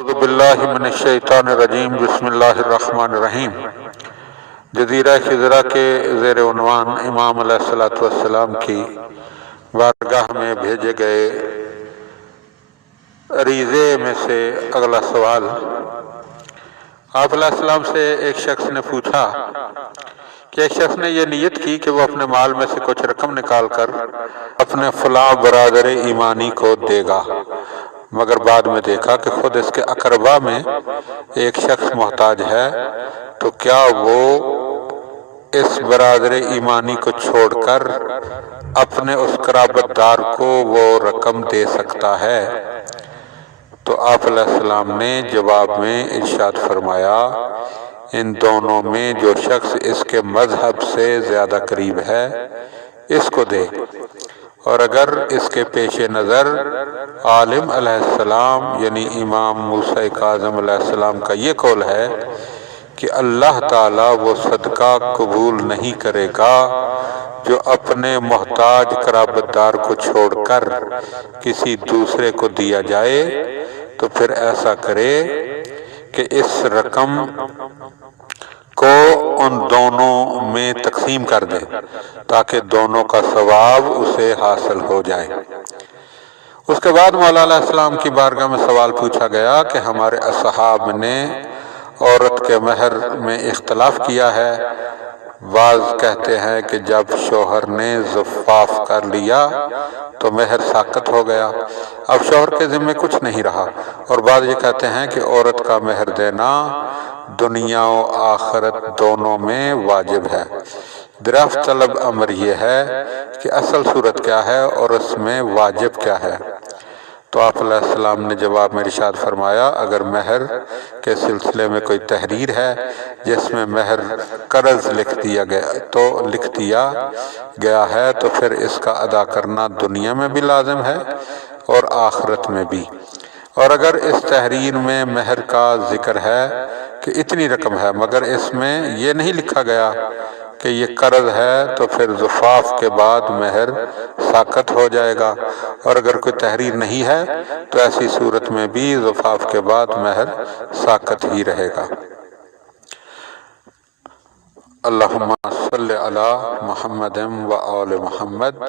اعوذ باللہ من الشیطان الرجیم بسم اللہ الرحمن الرحیم۔ جزیرہ خضرہ کے زیر عنوان امام علیہ السلام کی بارگاہ میں بھیجے گئے عریضے میں سے اگلا سوال۔ آپ علیہ السلام سے ایک شخص نے پوچھا کہ ایک شخص نے یہ نیت کی کہ وہ اپنے مال میں سے کچھ رقم نکال کر اپنے فلاں برادر ایمانی کو دے گا، مگر بعد میں دیکھا کہ خود اس کے اقربا میں ایک شخص محتاج ہے، تو کیا وہ اس برادر ایمانی کو چھوڑ کر اپنے اس قرابت دار کو وہ رقم دے سکتا ہے؟ تو آپ علیہ السلام نے جواب میں ارشاد فرمایا، ان دونوں میں جو شخص اس کے مذہب سے زیادہ قریب ہے اس کو دے، اور اگر اس کے پیش نظر عالم علیہ السلام یعنی امام موسیٰ کاظم علیہ السلام کا یہ قول ہے کہ اللہ تعالیٰ وہ صدقہ قبول نہیں کرے گا جو اپنے محتاج قرابت دار کو چھوڑ کر کسی دوسرے کو دیا جائے، تو پھر ایسا کرے کہ اس رقم کو ان دونوں میں تقسیم کر دے تاکہ دونوں کا ثواب اسے حاصل ہو جائے۔ اس کے بعد مولا علیہ السلام کی بارگاہ میں سوال پوچھا گیا کہ ہمارے اصحاب نے عورت کے مہر میں اختلاف کیا ہے۔ بعض کہتے ہیں کہ جب شوہر نے زفاف کر لیا تو مہر ساقط ہو گیا، اب شوہر کے ذمہ کچھ نہیں رہا، اور بعض یہ کہتے ہیں کہ عورت کا مہر دینا دنیا و آخرت دونوں میں واجب ہے۔ دریافت طلب امر یہ ہے کہ اصل صورت کیا ہے اور اس میں واجب کیا ہے؟ تو آپ علیہ السلام نے جواب میں ارشاد فرمایا، اگر مہر کے سلسلے میں کوئی تحریر ہے جس میں مہر قرض لکھ دیا گیا ہے تو پھر اس کا ادا کرنا دنیا میں بھی لازم ہے اور آخرت میں بھی، اور اگر اس تحریر میں مہر کا ذکر ہے کہ اتنی رقم ہے مگر اس میں یہ نہیں لکھا گیا کہ یہ قرض ہے، تو پھر زفاف کے بعد مہر ساقط ہو جائے گا، اور اگر کوئی تحریر نہیں ہے تو ایسی صورت میں بھی زفاف کے بعد مہر ساقط ہی رہے گا۔ اللہم صلی علی محمد و آل محمد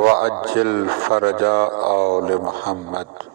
وعجل فرج آل محمد۔